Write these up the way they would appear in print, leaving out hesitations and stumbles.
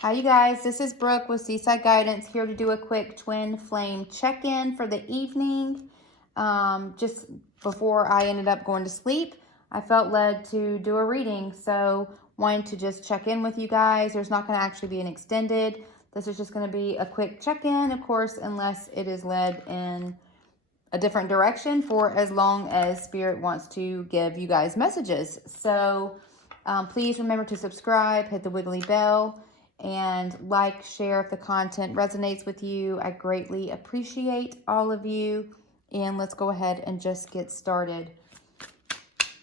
Hi you guys, this is Brooke with Seaside Guidance, here to do a quick twin flame check-in for the evening. Just before I ended up going to sleep, I felt led to do a reading, so wanted to just check in with you guys. There's not going to actually be an extended. This is just going to be a quick check-in, of course, unless it is led in a different direction for as long as Spirit wants to give you guys messages. So please remember to subscribe, hit the wiggly bell, and like, share if the content resonates with you. I greatly appreciate all of you. And let's go ahead and just get started.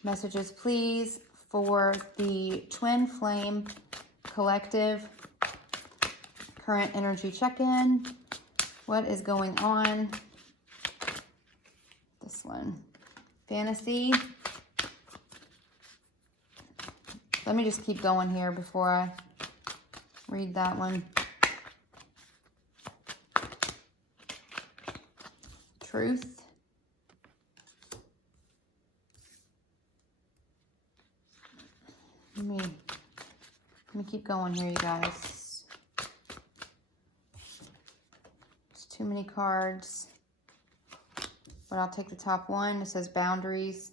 Messages, please, for the Twin Flame Collective current energy check-in. What is going on? This one. Fantasy. Let me just keep going here before I read that one. Truth. Let me keep going here, you guys. It's too many cards. But I'll take the top one. It says boundaries.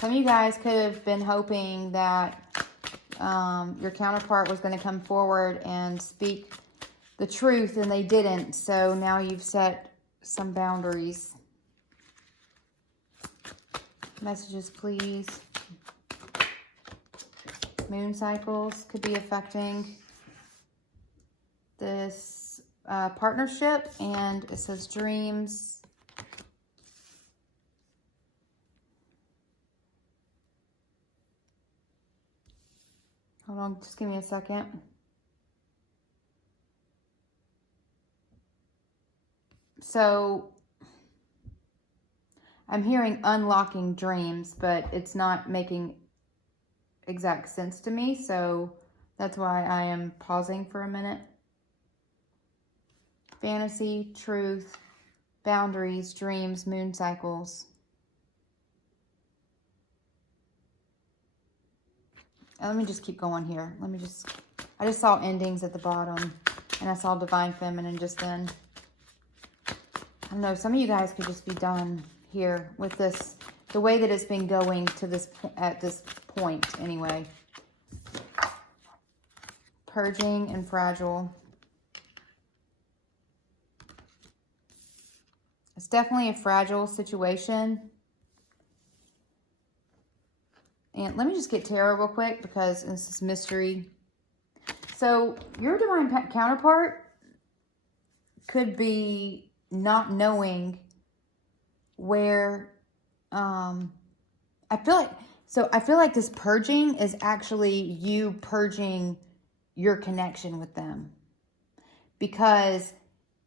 Some of you guys could have been hoping that your counterpart was going to come forward and speak the truth, and they didn't. So now you've set some boundaries. Messages, please. Moon cycles could be affecting this partnership, and it says dreams. Hold on, just give me a second. So I'm hearing unlocking dreams, but it's not making exact sense to me, so that's why I am pausing for a minute. Fantasy, truth, boundaries, dreams, moon cycles. Let me just keep going here. I just saw endings at the bottom, and I saw Divine Feminine just then. I don't know, some of you guys could just be done here with this, the way that it's been going to this, at this point anyway. Purging and fragile. It's definitely a fragile situation. And let me just get tarot real quick because this is mystery. So your divine counterpart could be not knowing where, I feel like this purging is actually you purging your connection with them, because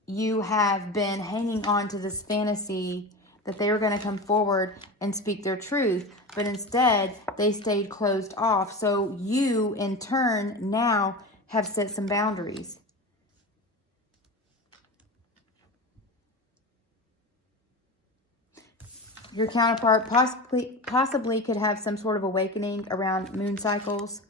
you have been hanging on to this fantasy that they were going to come forward and speak their truth, but instead they stayed closed off. So you, in turn, now have set some boundaries. Your counterpart possibly could have some sort of awakening around moon cycles.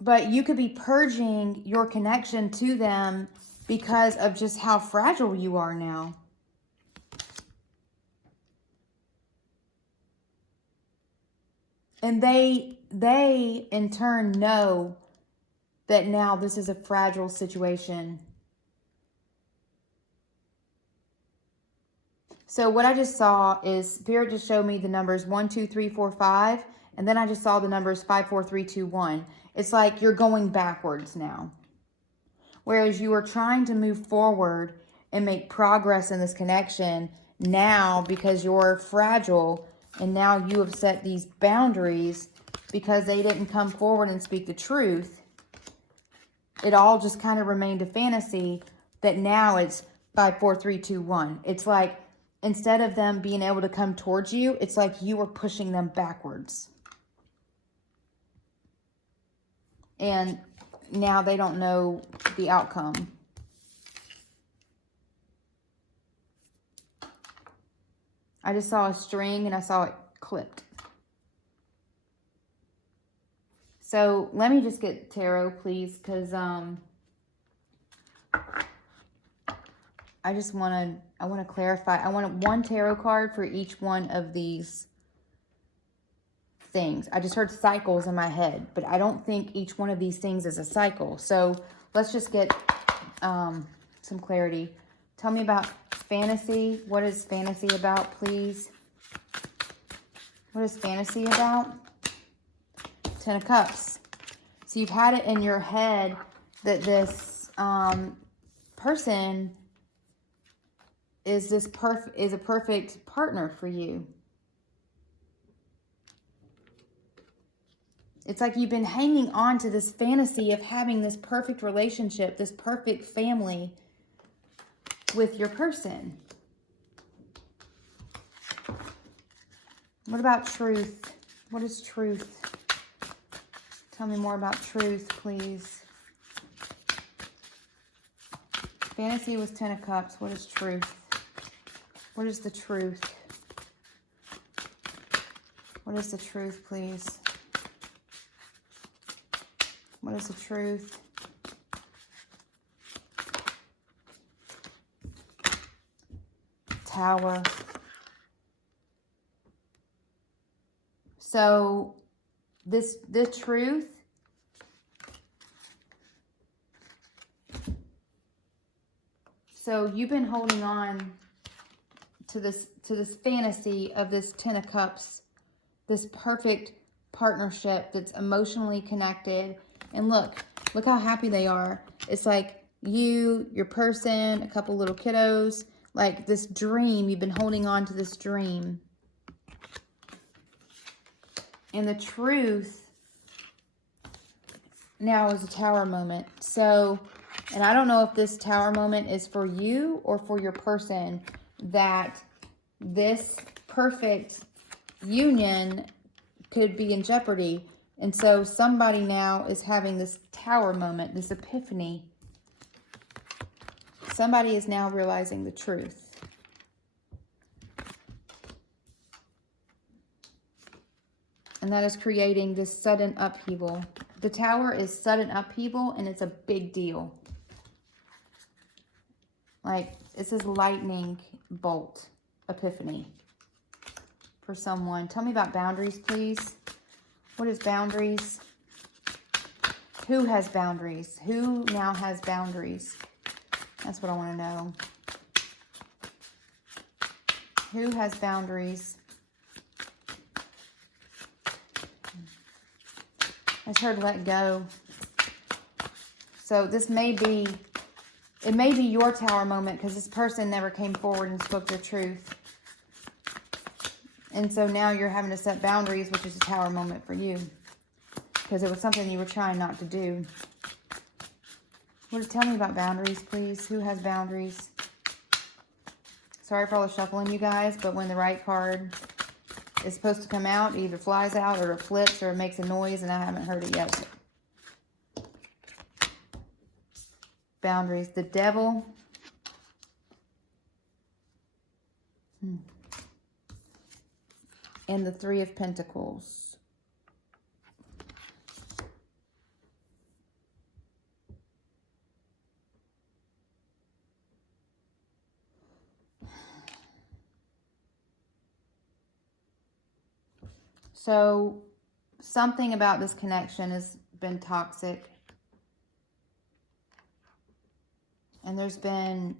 But you could be purging your connection to them because of just how fragile you are now. And they in turn know that now this is a fragile situation. So what I just saw is Spirit just showed me the numbers 1, 2, 3, 4, 5. And then I just saw the numbers 5, 4, 3, 2, 1. It's like you're going backwards now. Whereas you were trying to move forward and make progress in this connection, now because you're fragile and now you have set these boundaries because they didn't come forward and speak the truth, it all just kind of remained a fantasy that now it's 5, 4, 3, 2, 1. It's like instead of them being able to come towards you, it's like you were pushing them backwards. And now they don't know the outcome. I just saw a string and I saw it clipped. So let me just get tarot, please, because I want to clarify. I want one tarot card for each one of these things. I just heard cycles in my head, but I don't think each one of these things is a cycle. So let's just get some clarity. Tell me about fantasy. What is fantasy about, please? What is fantasy about? Ten of Cups. So you've had it in your head that this person is a perfect partner for you. It's like you've been hanging on to this fantasy of having this perfect relationship, this perfect family with your person. What about truth? What is truth? Tell me more about truth, please. Fantasy was 10 of Cups. What is truth? What is the truth? What is the truth, please? What is the truth? Tower. So the truth, so you've been holding on to this fantasy of this 10 of Cups, this perfect partnership that's emotionally connected. And look how happy they are. It's like you, your person, a couple little kiddos, like this dream. You've been holding on to this dream. And the truth now is a tower moment. So, and I don't know if this tower moment is for you or for your person, that this perfect union could be in jeopardy. And so somebody now is having this tower moment, this epiphany. Somebody is now realizing the truth. And that is creating this sudden upheaval. The tower is sudden upheaval, and it's a big deal. Like, it's this lightning bolt epiphany for someone. Tell me about boundaries, please. What is boundaries? Who has boundaries? Who now has boundaries? That's what I want to know. Who has boundaries? I just heard let go. So this may be, it may be your tower moment because this person never came forward and spoke their truth. And so now you're having to set boundaries, which is a tower moment for you. Because it was something you were trying not to do. Tell me about boundaries, please. Who has boundaries? Sorry for all the shuffling, you guys, but when the right card is supposed to come out, it either flies out or it flips or it makes a noise, and I haven't heard it yet. Boundaries. The Devil. And the Three of Pentacles. So something about this connection has been toxic. And there's been,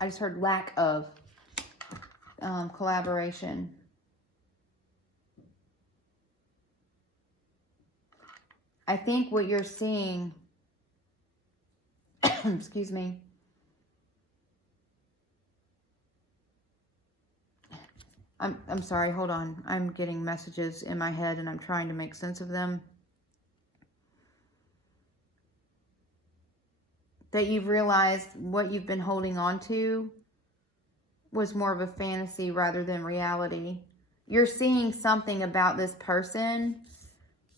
I just heard lack of collaboration. I think what you're seeing, excuse me, I'm sorry, hold on. I'm getting messages in my head and I'm trying to make sense of them. That you've realized what you've been holding on to was more of a fantasy rather than reality. You're seeing something about this person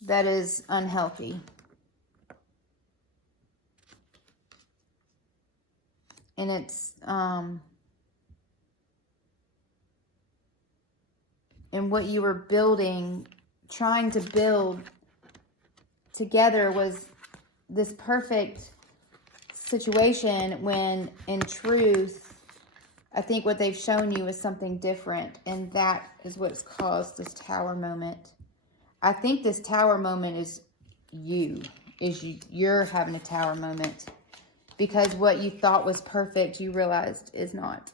that is unhealthy. And it's, and what you were building, trying to build together was this perfect situation when in truth, I think what they've shown you is something different. And that is what's caused this tower moment. I think this tower moment is you're having a tower moment. Because what you thought was perfect, you realized is not.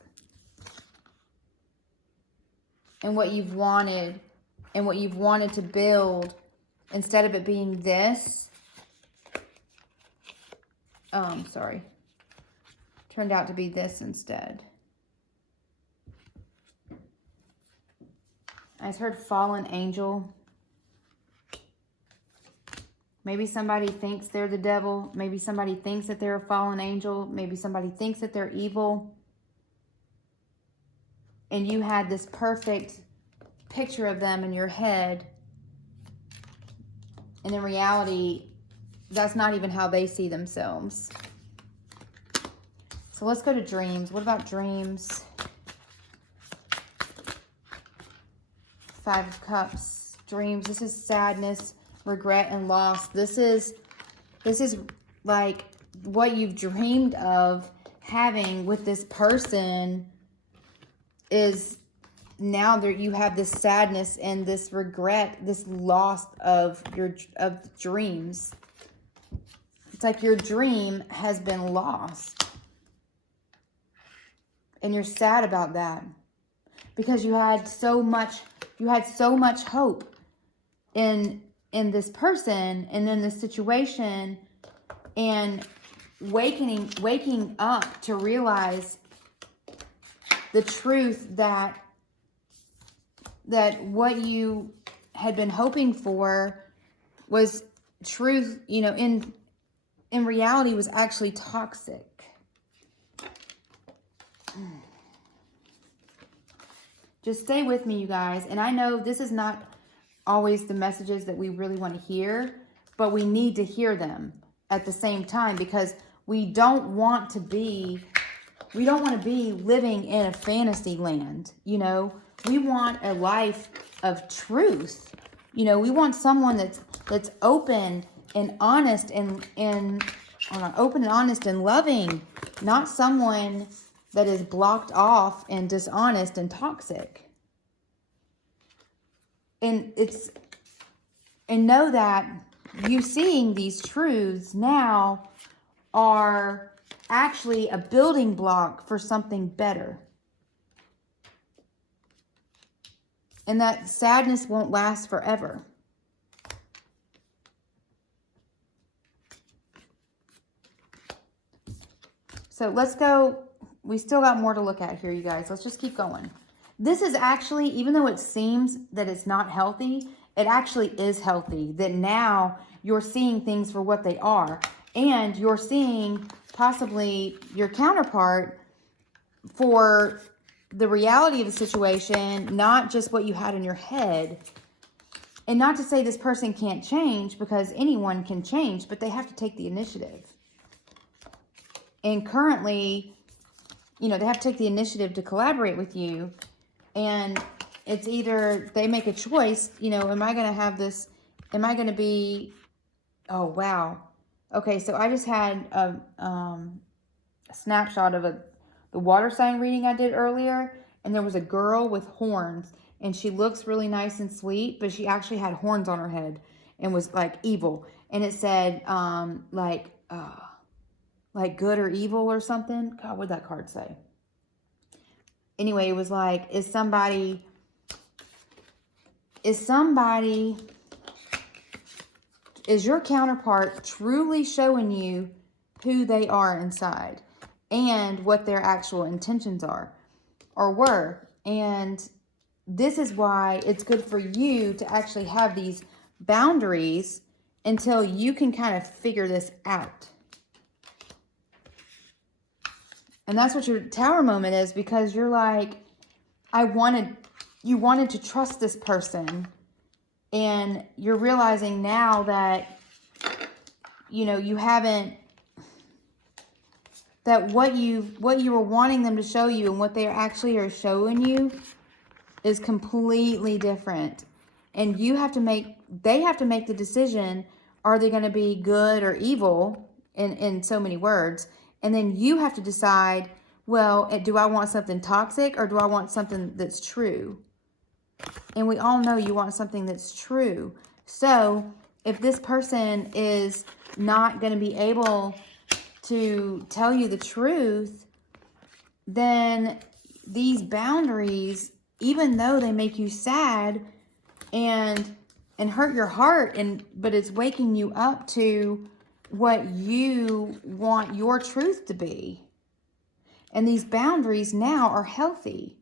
And what you've wanted to build, instead of it being this, turned out to be this instead. I just heard fallen angel. Maybe somebody thinks they're the devil. Maybe somebody thinks that they're a fallen angel. Maybe somebody thinks that they're evil. And you had this perfect picture of them in your head. And in reality, that's not even how they see themselves. So let's go to dreams. What about dreams? Five of Cups. Dreams. This is sadness, regret, and loss. This is like what you've dreamed of having with this person is now that you have this sadness and this regret, this loss of dreams. It's like your dream has been lost. And you're sad about that. Because you had so much hope in this person and in this situation, and waking up to realize the truth that what you had been hoping for was truth, in reality was actually toxic. Just stay with me, you guys. And I know this is not always the messages that we really want to hear, but we need to hear them at the same time, because we don't want to be living in a fantasy land. We want a life of truth. We want someone that's open and honest and loving, not someone that is blocked off and dishonest and toxic. And know that you seeing these truths now are actually a building block for something better. And that sadness won't last forever. So let's go. We still got more to look at here, you guys. Let's just keep going. This is actually, even though it seems that it's not healthy, it actually is healthy. That now you're seeing things for what they are. And you're seeing possibly your counterpart for the reality of the situation, not just what you had in your head. And not to say this person can't change, because anyone can change, but they have to take the initiative. And currently, they have to take the initiative to collaborate with you. And it's either they make a choice, am I going to have this, am I going to be, oh, wow. Okay, so I just had a snapshot of the water sign reading I did earlier. And there was a girl with horns. And she looks really nice and sweet, but she actually had horns on her head and was like evil. And it said like good or evil or something. God, what'd that card say? Anyway, it was like, is your counterpart truly showing you who they are inside and what their actual intentions are or were? And this is why it's good for you to actually have these boundaries until you can kind of figure this out. And that's what your tower moment is, because you're like, you wanted to trust this person, and you're realizing now that, you haven't, that what you were wanting them to show you and what they actually are showing you is completely different. And they have to make the decision are they going to be good or evil in so many words? And then you have to decide, well, do I want something toxic or do I want something that's true? And we all know you want something that's true. So if this person is not going to be able to tell you the truth, then these boundaries, even though they make you sad and hurt your heart, but it's waking you up to what you want your truth to be. And these boundaries now are healthy.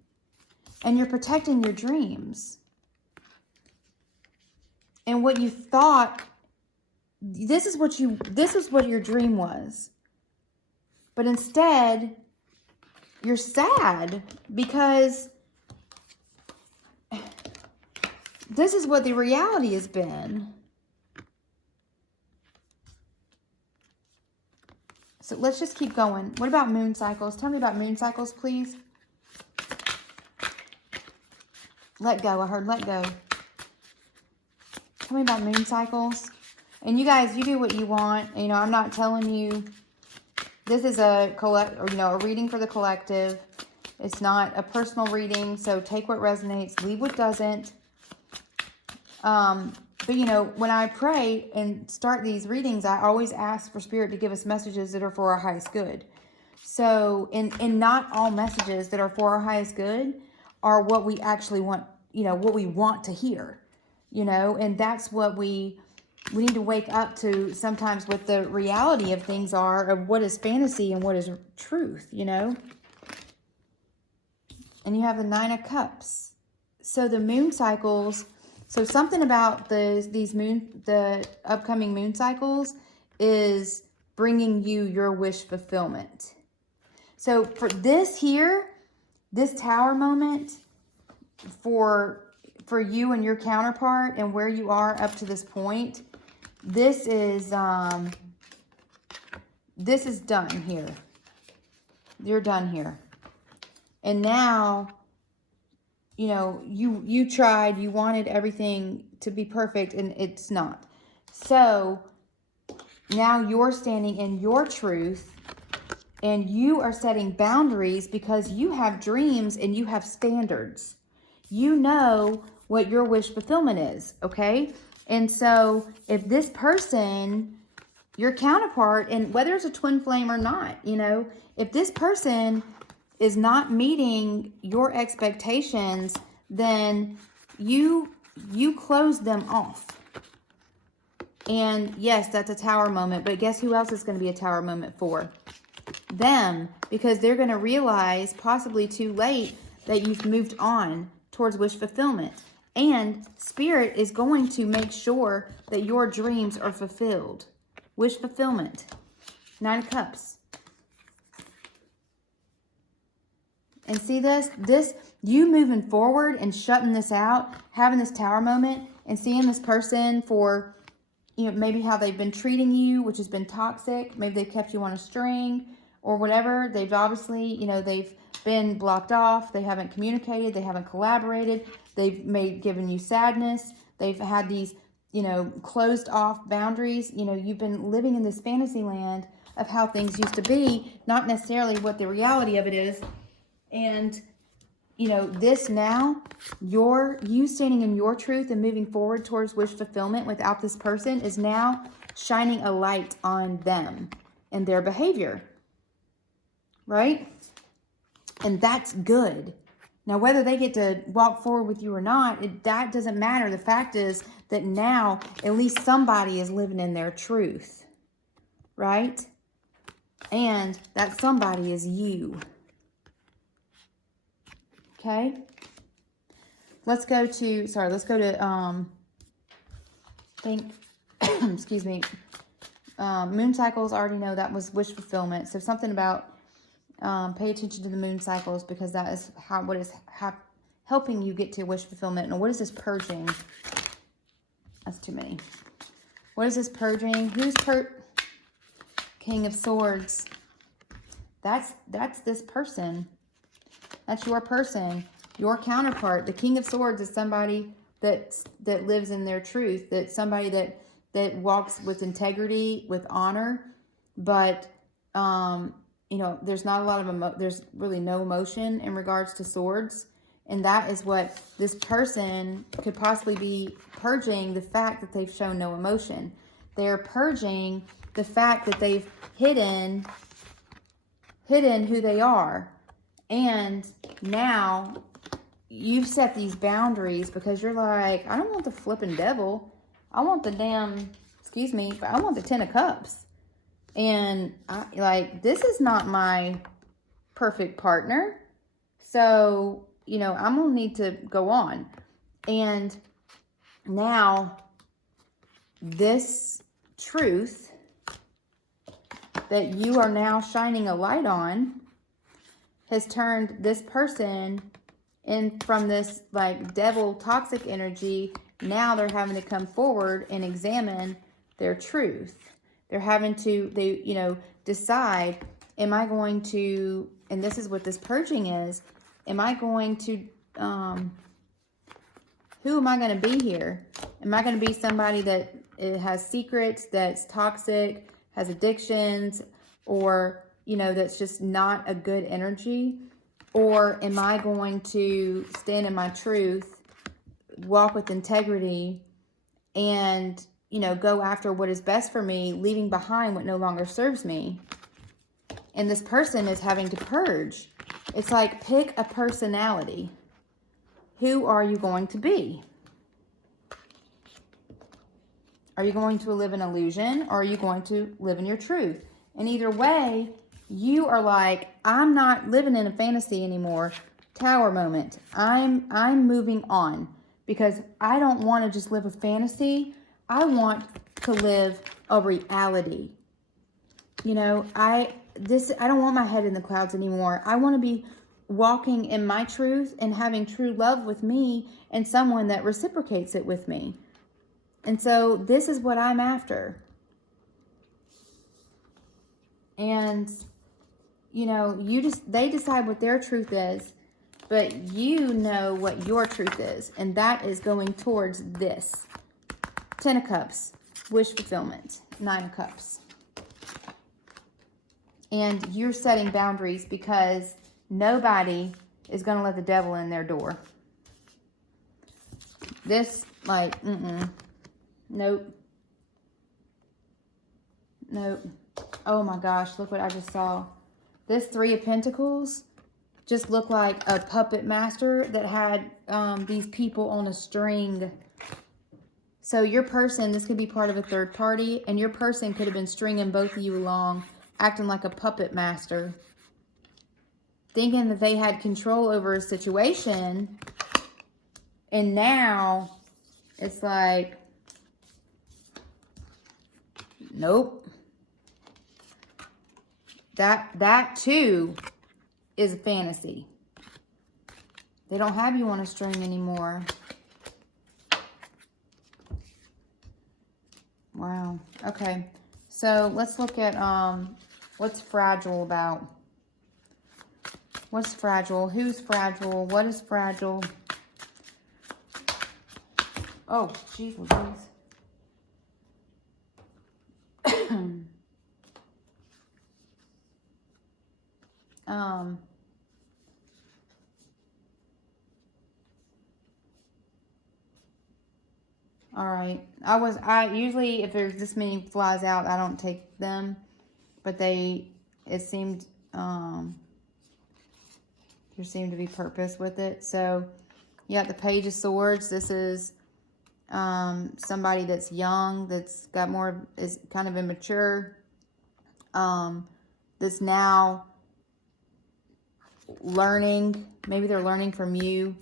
And you're protecting your dreams. And what you thought, this is what your dream was. But instead, you're sad because this is what the reality has been. So let's just keep going. What about moon cycles? Tell me about moon cycles, please. Let go. I heard let go. Tell me about moon cycles. And you guys, you do what you want. You know, I'm not telling you. This is a reading for the collective. It's not a personal reading, so take what resonates, leave what doesn't. But you know, when I pray and start these readings, I always ask for Spirit to give us messages that are for our highest good. So, and not all messages that are for our highest good are what we actually want, you know, what we want to hear, you know, and that's what we need to wake up to sometimes what the reality of things are, of what is fantasy and what is truth, you know. And you have the 9 of Cups. So the moon cycles, so something about the upcoming moon cycles is bringing you your wish fulfillment. So for this here, this tower moment for you and your counterpart and where you are up to this point, this is done here. You're done here. And now, you know, you tried, you wanted everything to be perfect and it's not. So now you're standing in your truth and you are setting boundaries because you have dreams and you have standards. You know what your wish fulfillment is, okay? And so if this person, your counterpart, and whether it's a twin flame or not, you know, if this person is not meeting your expectations, then you close them off. And yes, that's a tower moment, but guess who else is going to be a tower moment for? Them, because they're going to realize, possibly too late, that you've moved on towards wish fulfillment. And Spirit is going to make sure that your dreams are fulfilled. Wish fulfillment. 9 of Cups. And see this, you moving forward and shutting this out, having this tower moment and seeing this person for, you know, maybe how they've been treating you, which has been toxic. Maybe they've kept you on a string or whatever. They've obviously, you know, they've been blocked off. They haven't communicated. They haven't collaborated. They've given you sadness. They've had these, you know, closed off boundaries. You know, you've been living in this fantasy land of how things used to be, not necessarily what the reality of it is. And, you know, this now, you standing in your truth and moving forward towards wish fulfillment without this person is now shining a light on them and their behavior. Right? And that's good. Now, whether they get to walk forward with you or not, that doesn't matter. The fact is that now at least somebody is living in their truth. Right? And that somebody is you. Okay? Let's go to, excuse me. Moon cycles, I already know that was wish fulfillment. So something about, pay attention to the moon cycles because that is what is helping you get to wish fulfillment. Now, what is this purging? That's too many. What is this purging? Who's King of Swords. That's this person. That's your person, your counterpart. The King of Swords is somebody that lives in their truth. That's somebody that that walks with integrity, with honor, but you know, there's not a lot of there's really no emotion in regards to swords, and that is what this person could possibly be purging, the fact that they've shown no emotion. They're purging the fact that they've hidden who they are, and now you've set these boundaries because you're like, I don't want the flipping devil. I want the damn, excuse me, but I want the 10 of cups. And this is not my perfect partner. So, you know, I'm going to need to go on. And now this truth that you are now shining a light on has turned this person in from this like devil toxic energy. Now they're having to come forward and examine their truth. They're having to, you know, decide, am I going to, and this is what this purging is, am I going to, who am I going to be here? Am I going to be somebody that has secrets, that's toxic, has addictions, or, you know, that's just not a good energy? Or am I going to stand in my truth, walk with integrity, and, you know, go after what is best for me, leaving behind what no longer serves me? And this person is having to purge. It's like, pick a personality. Who are you going to be? Are you going to live in illusion, or are you going to live in your truth? And either way, you are like, I'm not living in a fantasy anymore. Tower moment. I'm moving on, because I don't want to just live a fantasy. I want to live a reality. You know, I don't want my head in the clouds anymore. I want to be walking in my truth and having true love with me and someone that reciprocates it with me. And so this is what I'm after. And, you know, they decide what their truth is, but you know what your truth is. And that is going towards this. 10 of Cups, wish fulfillment, 9 of Cups. And you're setting boundaries because nobody is going to let the devil in their door. This, like, nope. Nope. Oh my gosh, look what I just saw. This 3 of Pentacles just looked like a puppet master that had these people on a string. So your person, this could be part of a third party, and your person could have been stringing both of you along, acting like a puppet master, thinking that they had control over a situation, and now it's like, nope. That too is a fantasy. They don't have you on a string anymore. Wow. Okay. So let's look at what's fragile about. What's fragile? Who's fragile? What is fragile? Oh, jeez Louise. All right. I usually, if there's this many flies out, I don't take them, but it seemed, there seemed to be purpose with it. So, yeah, the Page of Swords. This is somebody that's young, that's got more, is kind of immature, that's now learning. Maybe they're learning from you,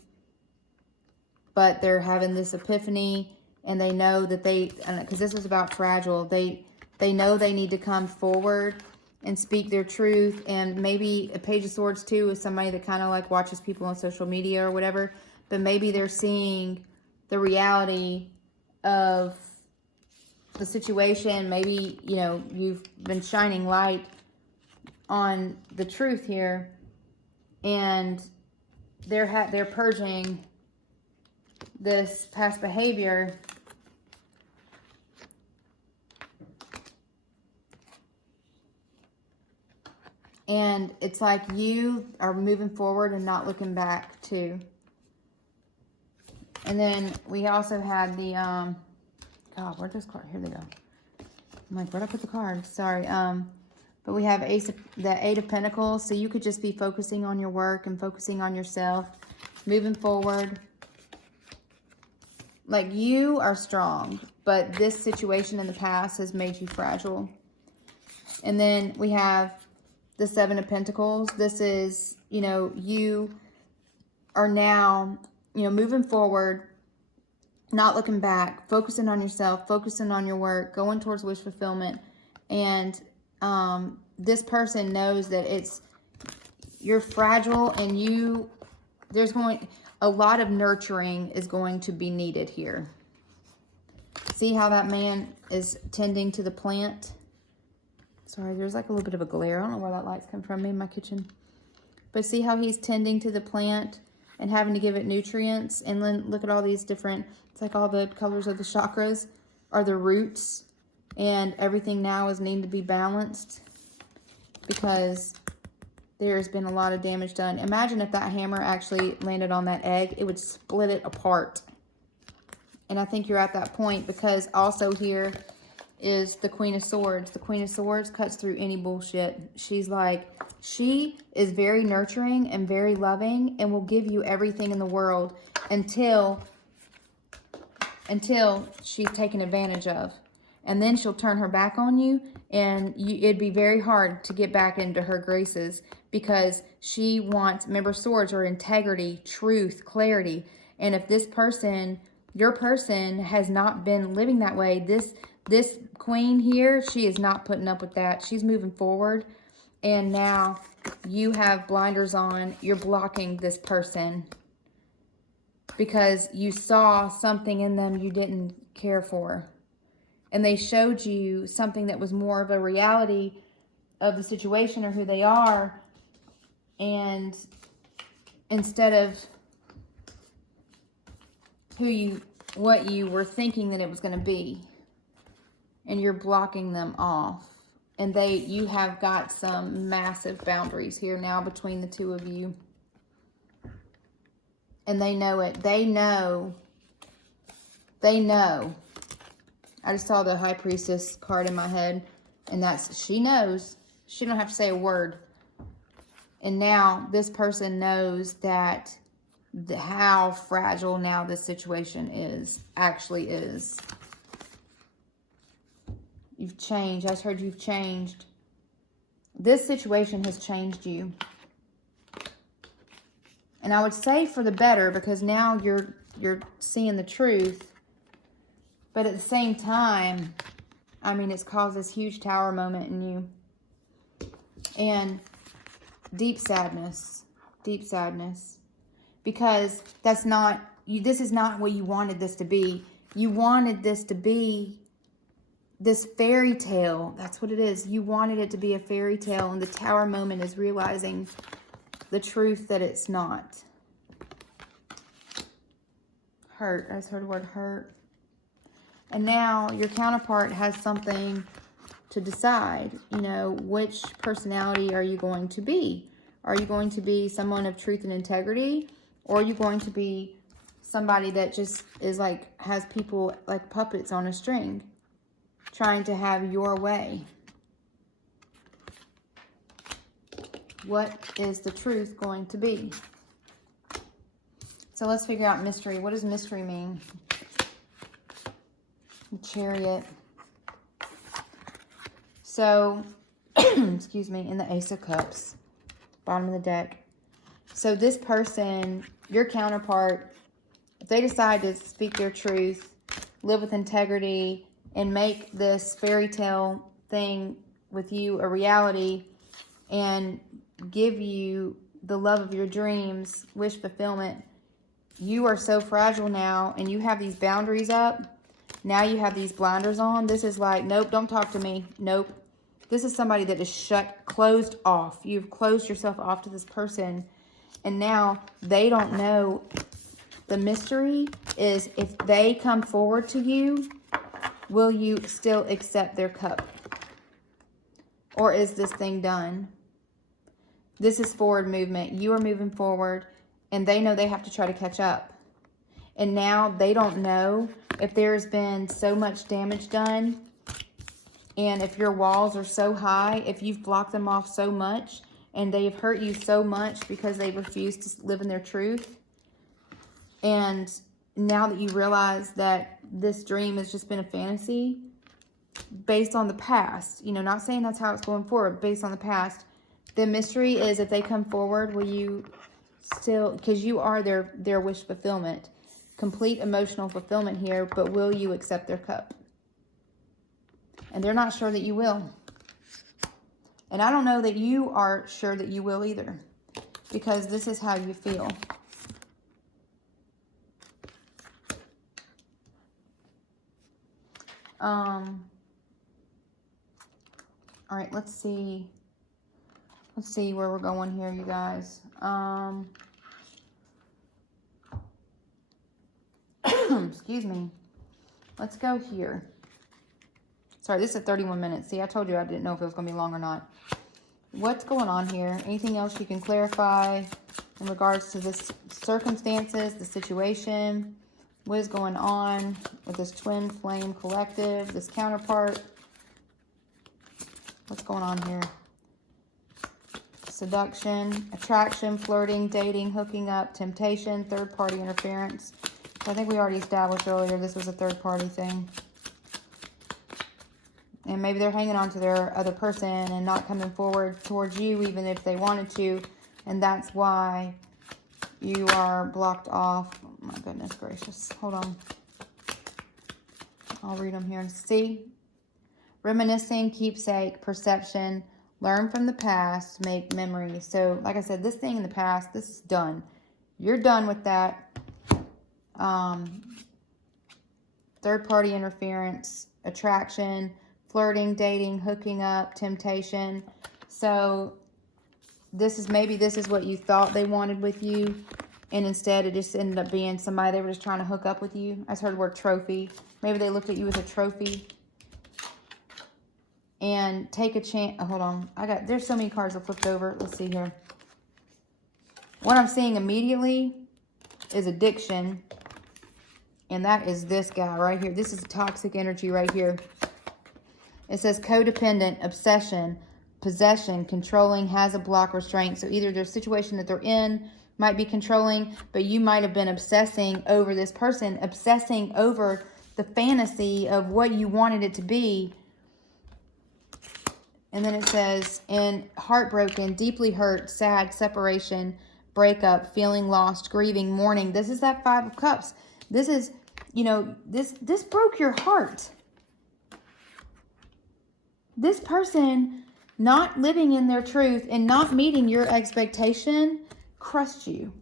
but they're having this epiphany, and they know that because this is about fragile, they know they need to come forward and speak their truth. And maybe a Page of Swords too is somebody that kind of like watches people on social media or whatever, but maybe they're seeing the reality of the situation. Maybe, you know, you've been shining light on the truth here, and they're purging this past behavior, And it's like you are moving forward and not looking back too. And then we also had the, God, where'd this card? Here they go. I'm like, where'd I put the card? Sorry. But we have the Eight of Pentacles. So you could just be focusing on your work and focusing on yourself, moving forward. Like, you are strong, but this situation in the past has made you fragile. And then we have the Seven of Pentacles. This is, you know, you are now, you know, moving forward, not looking back, focusing on yourself, focusing on your work, going towards wish fulfillment. And this person knows that you're fragile, and a lot of nurturing is going to be needed here. See how that man is tending to the plant? Sorry, there's like a little bit of a glare. I don't know where that light's come from in my kitchen. But see how he's tending to the plant and having to give it nutrients. And then look at all these different, it's like all the colors of the chakras are the roots. And everything now is needing to be balanced because there's been a lot of damage done. Imagine if that hammer actually landed on that egg. It would split it apart. And I think you're at that point, because also here is the Queen of Swords. The Queen of Swords cuts through any bullshit. She is very nurturing and very loving and will give you everything in the world until she's taken advantage of. And then she'll turn her back on you, and it'd be very hard to get back into her graces, because she wants, remember, swords are integrity, truth, clarity. And if this person, your person, has not been living that way, this queen here, she is not putting up with that. She's moving forward. And now you have blinders on. You're blocking this person because you saw something in them you didn't care for. And they showed you something that was more of a reality of the situation or who they are. And instead of what you were thinking that it was going to be. And you're blocking them off. And you have got some massive boundaries here now between the two of you. And they know it. They know. I just saw the High Priestess card in my head. And she knows. She don't have to say a word. And now this person knows that how fragile now this situation actually is. You've changed. I just heard you've changed. This situation has changed you. And I would say for the better, because now you're seeing the truth. But at the same time, I mean, it's caused this huge tower moment in you. And deep sadness. Deep sadness. Because this is not what you wanted this to be. You wanted this to be this fairy tale. That's what it is. You wanted it to be a fairy tale, and the tower moment is realizing the truth that it's not. Hurt. I just heard the word hurt. And now your counterpart has something to decide. You know, which personality are you going to be? Are you going to be someone of truth and integrity? Or are you going to be somebody that just is like, has people like puppets on a string, trying to have your way? What is the truth going to be? So let's figure out mystery. What does mystery mean? Chariot. So, excuse me, in the Ace of Cups, bottom of the deck. So this person, your counterpart, if they decide to speak their truth, live with integrity, and make this fairy tale thing with you a reality, and give you the love of your dreams, wish fulfillment, you are so fragile now, and you have these boundaries up. Now you have these blinders on. This is like, nope, don't talk to me. Nope. This is somebody that is closed off. You've closed yourself off to this person. And now they don't know. The mystery is, if they come forward to you, will you still accept their cup? Or is this thing done? This is forward movement. You are moving forward, and they know they have to try to catch up. And now they don't know if there's been so much damage done, and if your walls are so high, if you've blocked them off so much, and they've hurt you so much because they refuse to live in their truth. And now that you realize that this dream has just been a fantasy based on the past, you know, not saying that's how it's going forward, based on the past, the mystery is if they come forward, will you still, because you are their wish fulfillment, complete emotional fulfillment here, but will you accept their cup? And they're not sure that you will. And I don't know that you are sure that you will either, because this is how you feel. All right, let's see where we're going here, you guys. Excuse me. Let's go here. Sorry, this is 31 minutes. See, I told you I didn't know if it was going to be long or not. What's going on here? Anything else you can clarify in regards to this circumstances, the situation? What is going on with this twin flame collective, this counterpart? What's going on here? Seduction, attraction, flirting, dating, hooking up, temptation, third-party interference. So I think we already established earlier this was a third-party thing. And maybe they're hanging on to their other person and not coming forward towards you even if they wanted to. And that's why you are blocked off. Oh my goodness gracious. Hold on. I'll read them here and see. Reminiscing, keepsake, perception, learn from the past, make memories. So like I said, this thing in the past, this is done. You're done with that. Third-party interference, attraction, flirting, dating, hooking up, temptation. So this is what you thought they wanted with you, and instead it just ended up being somebody they were just trying to hook up with you. I just heard the word trophy. Maybe they looked at you as a trophy. And take a chance. Oh, hold on. There's so many cards that flipped over. Let's see here. What I'm seeing immediately is addiction. And that is this guy right here. This is toxic energy right here. It says codependent, obsession, possession, controlling, has a block, restraint. So either their situation that they're in might be controlling, but you might have been obsessing over this person, obsessing over the fantasy of what you wanted it to be. And then it says, and heartbroken, deeply hurt, sad, separation, breakup, feeling lost, grieving, mourning. This is that Five of Cups. This is, you know, this broke your heart. This person not living in their truth and not meeting your expectation crushed you.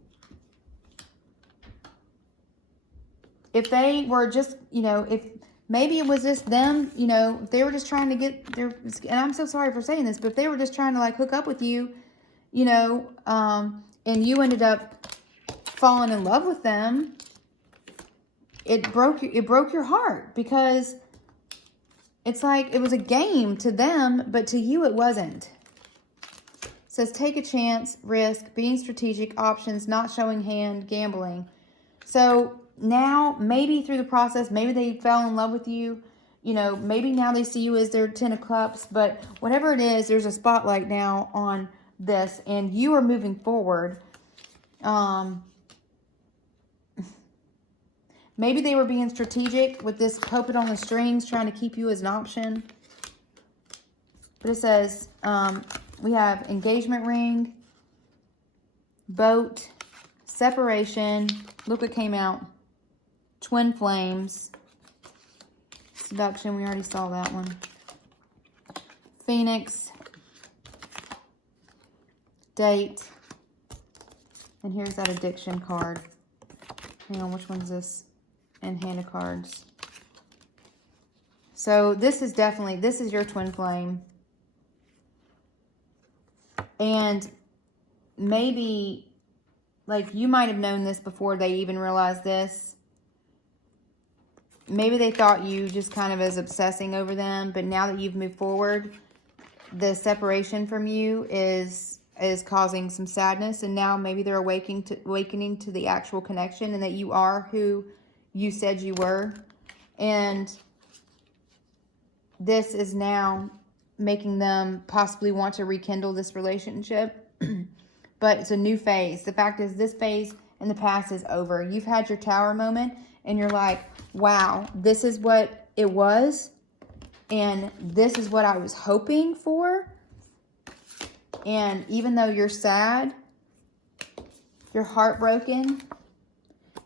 If they were just, you know, if maybe it was just them, you know, if they were just trying to get their, and I'm so sorry for saying this, but if they were just trying to like hook up with you, you know, and you ended up falling in love with them, it broke your heart, because it's like it was a game to them, but to you it wasn't. It says take a chance, risk, being strategic, options, not showing hand, gambling. So now, maybe through the process, maybe they fell in love with you. You know, maybe now they see you as their 10 of cups. But whatever it is, there's a spotlight now on this. And you are moving forward. Maybe they were being strategic with this puppet on the strings, trying to keep you as an option. But it says, we have engagement ring, boat, separation. Look what came out. Twin flames. Seduction, we already saw that one. Phoenix. Date. And here's that addiction card. Hang on, which one's this? And hand of cards. So this is your twin flame. And maybe, like, you might have known this before they even realized this. Maybe they thought you just kind of as obsessing over them, but now that you've moved forward, the separation from you is is causing some sadness, and now maybe they're awakening to the actual connection, and that you are who you said you were. And this is now making them possibly want to rekindle this relationship. But it's a new phase. The fact is, this phase in the past is over. You've had your tower moment, and you're like, wow, this is what it was, and this is what I was hoping for. And even though you're sad, you're heartbroken,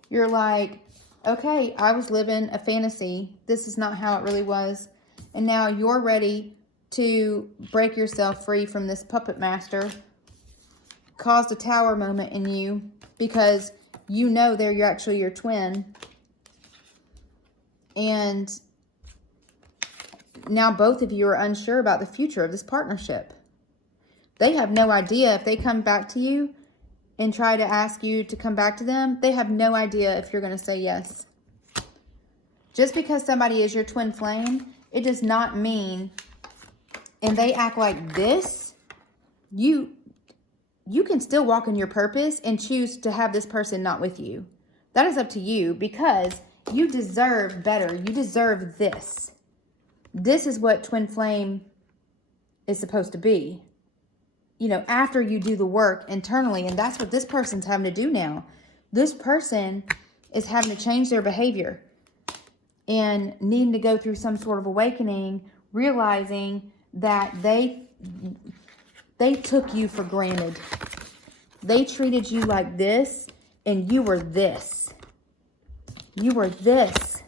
you're like, okay, I was living a fantasy. This is not how it really was. And now you're ready to break yourself free from this puppet master. Caused a tower moment in you because you know they're actually your twin. And now both of you are unsure about the future of this partnership. They have no idea if they come back to you and try to ask you to come back to them. They have no idea if you're going to say yes. Just because somebody is your twin flame, it does not mean, and they act like this, you can still walk in your purpose and choose to have this person not with you. That is up to you, because you deserve better. You deserve this. This is what twin flame is supposed to be. You know, after you do the work internally, and that's what this person's having to do now. This person is having to change their behavior and needing to go through some sort of awakening, realizing that they took you for granted. They treated you like this, and you were this. You were this.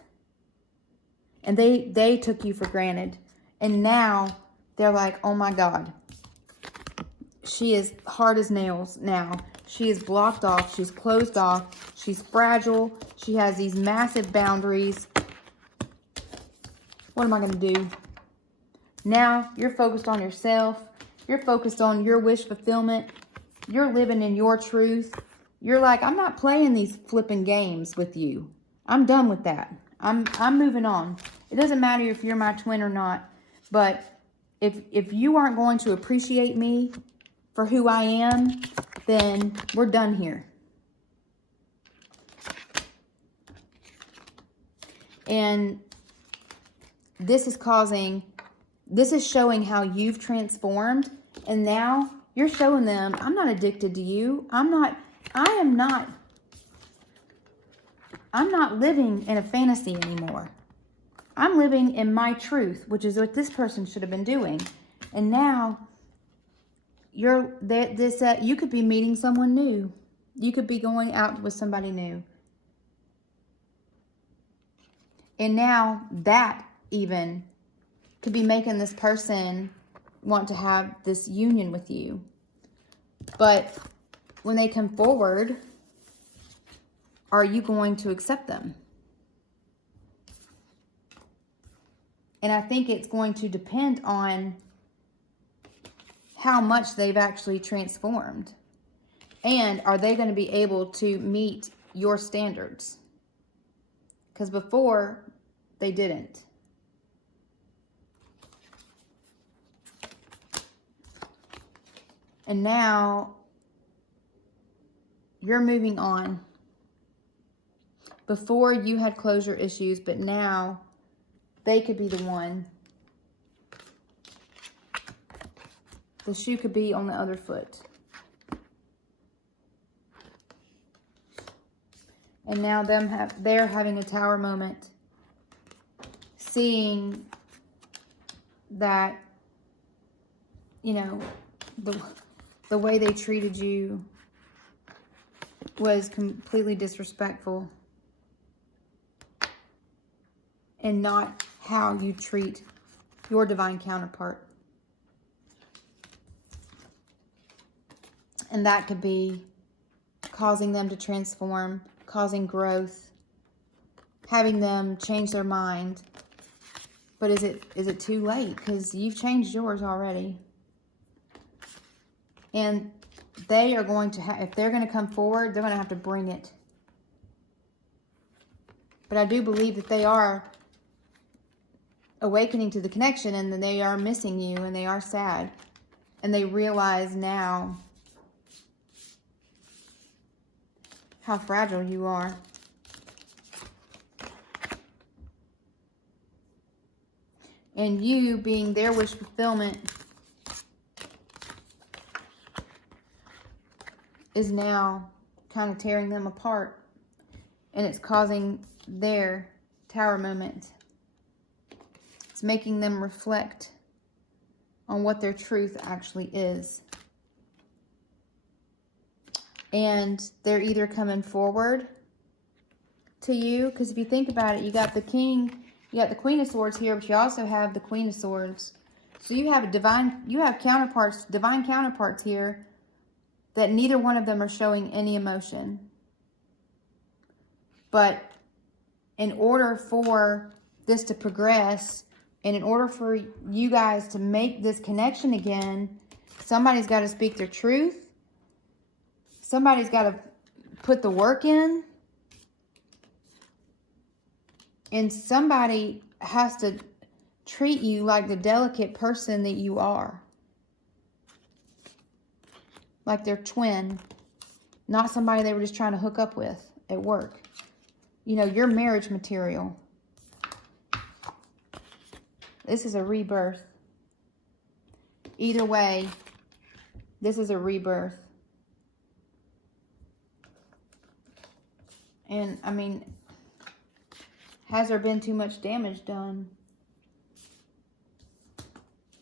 And they took you for granted. And now they're like, oh my God. She is hard as nails now. She is blocked off. She's closed off. She's fragile. She has these massive boundaries. What am I going to do? Now you're focused on yourself. You're focused on your wish fulfillment. You're living in your truth. You're like, I'm not playing these flipping games with you. I'm done with that. I'm moving on. It doesn't matter if you're my twin or not. But if you aren't going to appreciate me for who I am, then we're done here. And this is showing how you've transformed. And now you're showing them, I'm not addicted to you. I'm not living in a fantasy anymore. I'm living in my truth, which is what this person should have been doing. And now you could be meeting someone new. You could be going out with somebody new. And now that even could be making this person want to have this union with you. But when they come forward, are you going to accept them? And I think it's going to depend on how much they've actually transformed. And are they going to be able to meet your standards? Because before, they didn't. And now, you're moving on. Before, you had closure issues, but now they could be the one. The shoe could be on the other foot. And now they're having a tower moment, seeing that, you know, the way they treated you was completely disrespectful, and not how you treat your divine counterpart. And that could be causing them to transform, causing growth, having them change their mind. But is it too late? Because you've changed yours already. And they are going to if they're going to come forward, they're going to have to bring it. But I do believe that they are awakening to the connection, and that they are missing you, and they are sad. And they realize now how fragile you are. And you being their wish fulfillment is now kind of tearing them apart. And it's causing their tower moment. It's making them reflect on what their truth actually is. And they're either coming forward to you, because if you think about it, you got the king, you got the Queen of Swords here, but you also have the Queen of Swords. So you have divine counterparts here that neither one of them are showing any emotion. But in order for this to progress, and in order for you guys to make this connection again, somebody's got to speak their truth. Somebody's got to put the work in. And somebody has to treat you like the delicate person that you are. Like their twin. Not somebody they were just trying to hook up with at work. You know, you're marriage material. This is a rebirth. Either way, this is a rebirth. And, I mean, has there been too much damage done?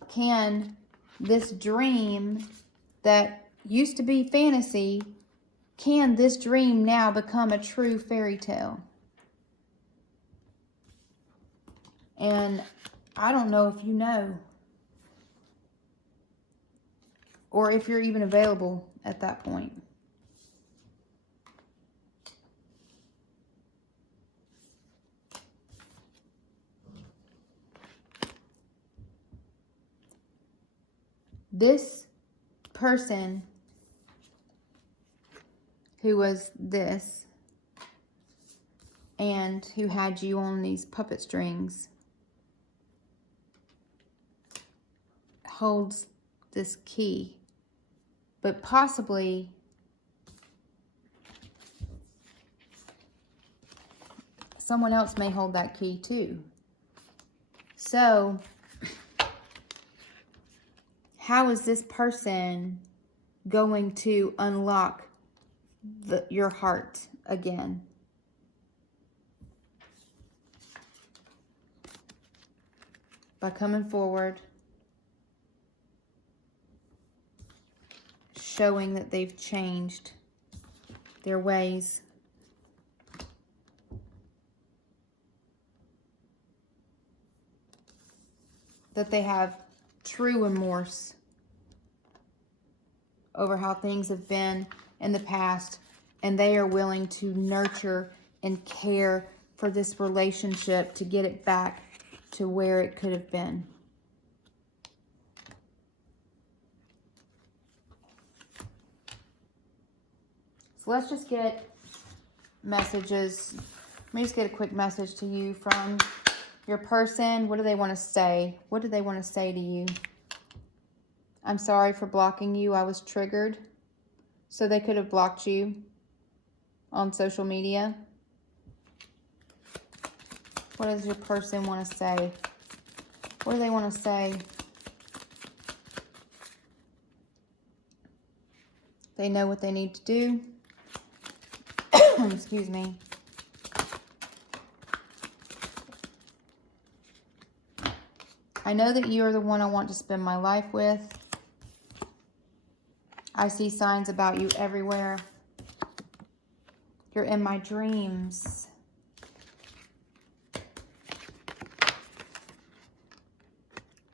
Can this dream that used to be fantasy, can this dream now become a true fairy tale? And I don't know if you know. Or if you're even available at that point. This person who was this and who had you on these puppet strings holds this key, but possibly someone else may hold that key too. So how is this person going to unlock your heart again? By coming forward, showing that they've changed their ways. That they have true remorse over how things have been in the past, and they are willing to nurture and care for this relationship to get it back to where it could have been. So let's just get messages. Let me just get a quick message to you from your person. What do they want to say? What do they want to say to you? I'm sorry for blocking you. I was triggered. So they could have blocked you on social media. What does your person want to say? What do they want to say? They know what they need to do. Excuse me. I know that you are the one I want to spend my life with. I see signs about you everywhere. You're in my dreams.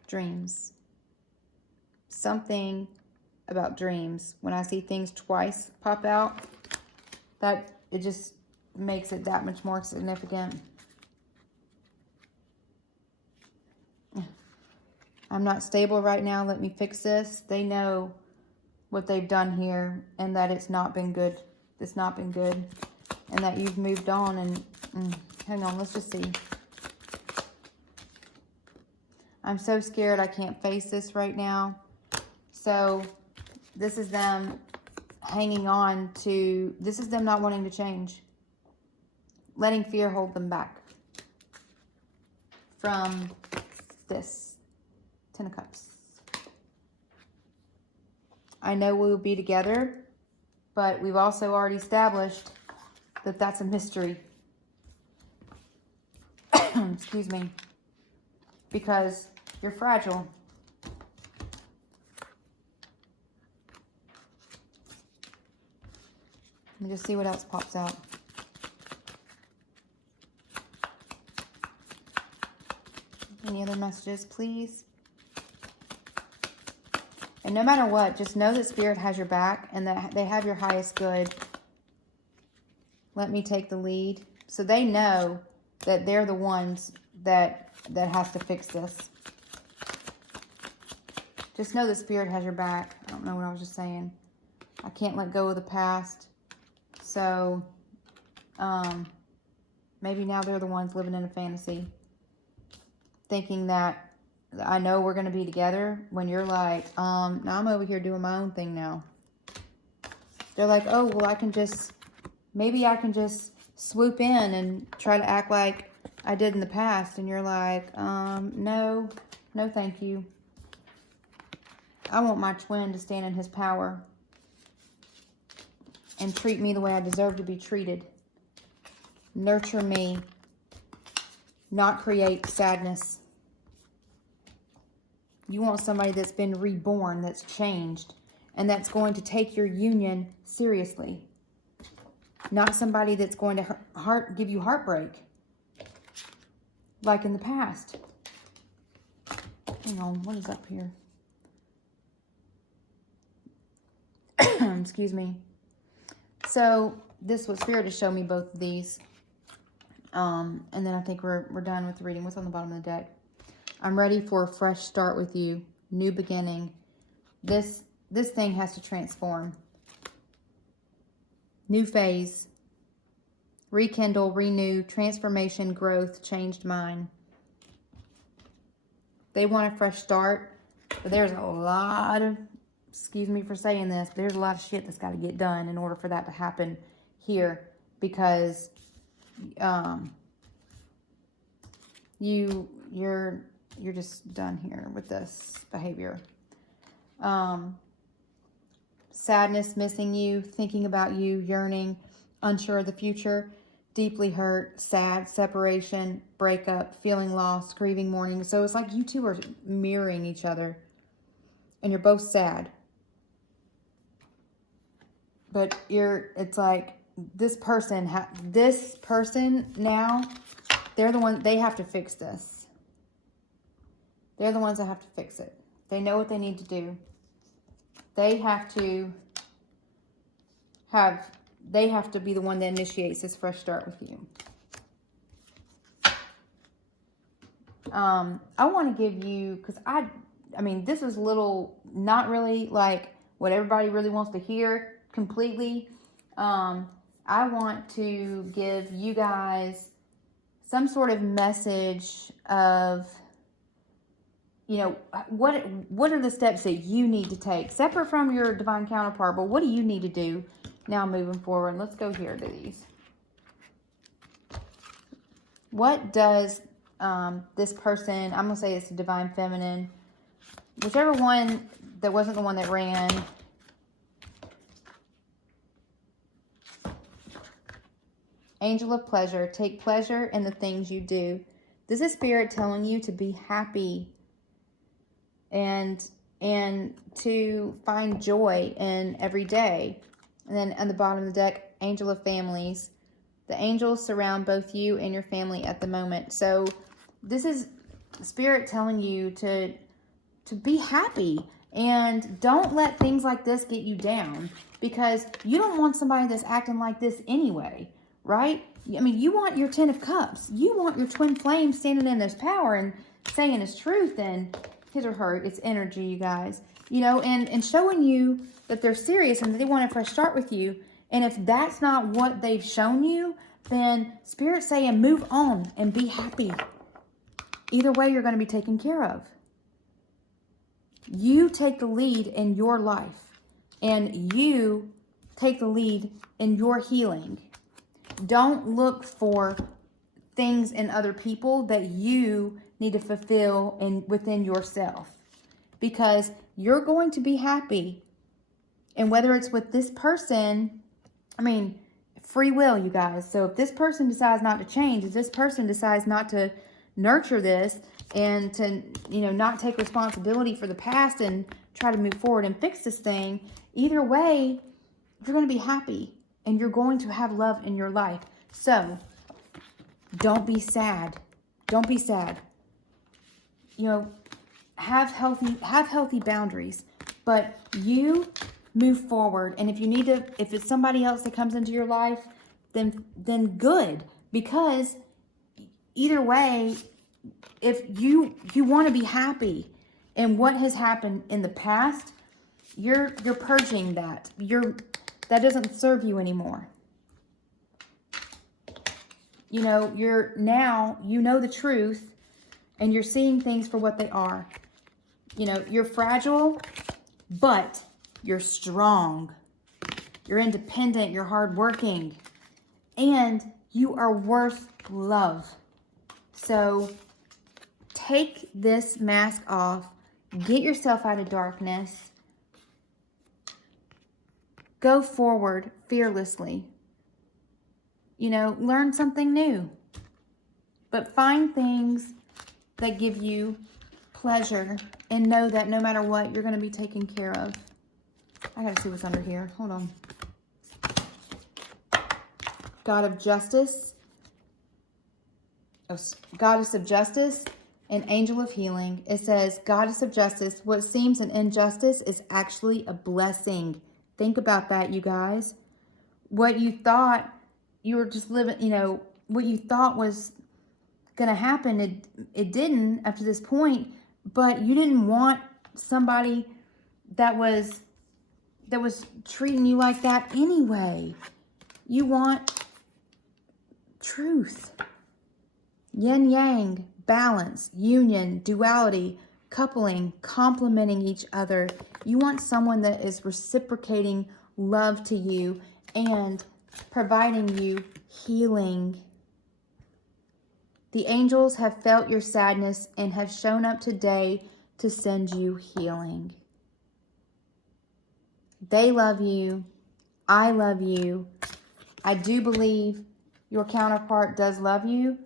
Dreams. Something about dreams. When I see things twice pop out, that it just makes it that much more significant. I'm not stable right now. Let me fix this. They know what they've done here and that it's not been good. It's not been good. And that you've moved on and... hang on, let's just see. I'm so scared I can't face this right now. So, this is them hanging on to, this is them not wanting to change. Letting fear hold them back from this 10 of Cups. I know we will be together, but we've also already established that that's a mystery. Excuse me. Because you're fragile. Let me just see what else pops out. Any other messages, please? And no matter what, just know that Spirit has your back and that they have your highest good. Let me take the lead. So they know that they're the ones that has to fix this. Just know that Spirit has your back. I don't know what I was just saying. I can't let go of the past. So, maybe now they're the ones living in a fantasy. Thinking that I know we're going to be together, when you're like, now I'm over here doing my own thing now. They're like, oh, well, maybe I can just swoop in and try to act like I did in the past. And you're like, no, thank you. I want my twin to stand in his power and treat me the way I deserve to be treated. Nurture me, not create sadness. You want somebody that's been reborn, that's changed, and that's going to take your union seriously. Not somebody that's going to give you heartbreak, like in the past. Hang on, what is up here? Excuse me. So, this is what Spirit has shown me, both of these. And then I think we're done with the reading. What's on the bottom of the deck? I'm ready for a fresh start with you. New beginning. This thing has to transform. New phase. Rekindle, renew, transformation, growth, changed mind. They want a fresh start, but there's a lot of, excuse me for saying this, but there's a lot of shit that's got to get done in order for that to happen here, because you're just done here with this behavior. Sadness, missing you, thinking about you, yearning, unsure of the future, deeply hurt, sad, separation, breakup, feeling lost, grieving, mourning. So it's like you two are mirroring each other, and you're both sad. But it's like this person now, they're the one, they have to fix this. They're the ones that have to fix it. They know what they need to do. They have to be the one that initiates this fresh start with you. I want to give you, because I mean, this is not really like what everybody really wants to hear completely. I want to give you guys some sort of message of, what are the steps that you need to take separate from your divine counterpart, but what do you need to do now moving forward? Let's go here to these. What does this person, I'm going to say it's a divine feminine, whichever one that wasn't the one that ran, angel of pleasure, take pleasure in the things you do. This is Spirit telling you to be happy and to find joy in every day. And then at the bottom of the deck, angel of families. The angels surround both you and your family at the moment. So this is Spirit telling you to be happy, and don't let things like this get you down, because you don't want somebody that's acting like this anyway, right? I mean, you want your 10 of Cups. You want your twin flame standing in his power and saying his truth, and his or her, it's energy, you guys, and showing you that they're serious and that they want a fresh start with you. And if that's not what they've shown you, then Spirit's saying move on and be happy. Either way, you're going to be taken care of. You take the lead in your life, and you take the lead in your healing. Don't look for things in other people that you need to fulfill within yourself, because you're going to be happy. And whether it's with this person, I mean, free will, you guys. So if this person decides not to change, if this person decides not to nurture this and to, not take responsibility for the past and try to move forward and fix this thing, either way, you're going to be happy and you're going to have love in your life. So don't be sad. Don't be sad. Have healthy boundaries, but you move forward. And if it's somebody else that comes into your life, then good, because either way, if you want to be happy and what has happened in the past, you're purging that. That doesn't serve you anymore. You're now, the truth, and you're seeing things for what they are. You're fragile, but you're strong. You're independent, you're hardworking, and you are worth love. So take this mask off, get yourself out of darkness, go forward fearlessly. Learn something new, but find things that give you pleasure and know that no matter what, you're going to be taken care of. I got to see what's under here. Hold on. God of justice, goddess of justice, and angel of healing. It says, goddess of justice, what seems an injustice is actually a blessing. Think about that, you guys. What you thought you were just living, what you thought was going to happen, it didn't up to this point, but you didn't want somebody that was treating you like that anyway. You want truth, yin yang, balance, union, duality, coupling, complementing each other. You want someone that is reciprocating love to you and providing you healing. The angels have felt your sadness and have shown up today to send you healing. They love you. I love you. I do believe your counterpart does love you.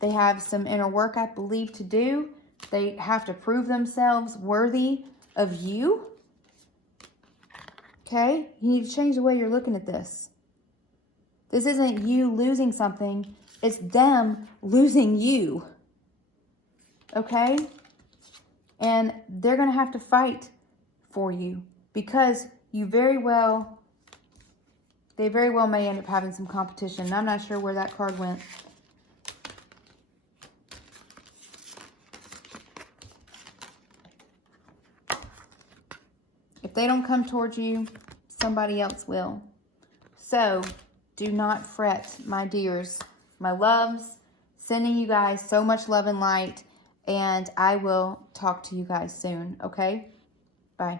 They have some inner work, I believe, to do. They have to prove themselves worthy of you. Okay? You need to change the way you're looking at this. This isn't you losing something. It's them losing you. Okay? And they're going to have to fight for you, because they very well may end up having some competition. I'm not sure where that card went. If they don't come towards you, somebody else will. So do not fret, my dears. My loves, sending you guys so much love and light, and I will talk to you guys soon, okay? Bye.